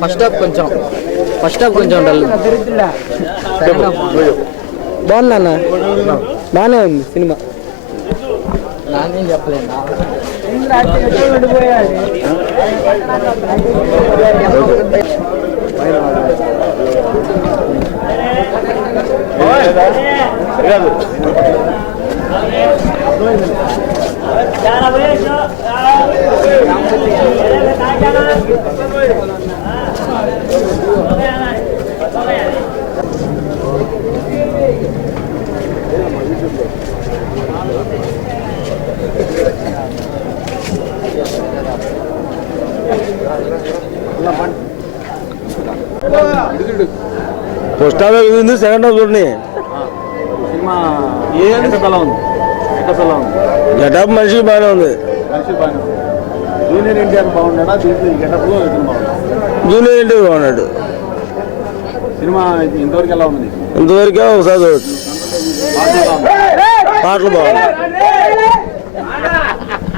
First half కొంచెం first half కొంచెం dull బాగుంది అన్న బాగానే ఉంది సినిమా నానేం చెప్పలేదు హాఫ్ ఉంది సెకండ్ హాఫ్ చూడండి ఎక్కడలా ఉంది? గెటప్ మనిషికి బాగానే ఉంది. మనిషి బాగానే ఉంది. జూనియర్ ఎన్టీఆర్ బాగున్నాడా? దీంట్లో ఈ గెటప్లో ఇతను బాగున్నాడు? జూనియర్ బాగున్నాడు. సినిమా ఇంతవరకు ఎలా ఉంది? ఇంతవరకే ఒకసారి చూడొచ్చు. పాటలు బాగున్నాయి.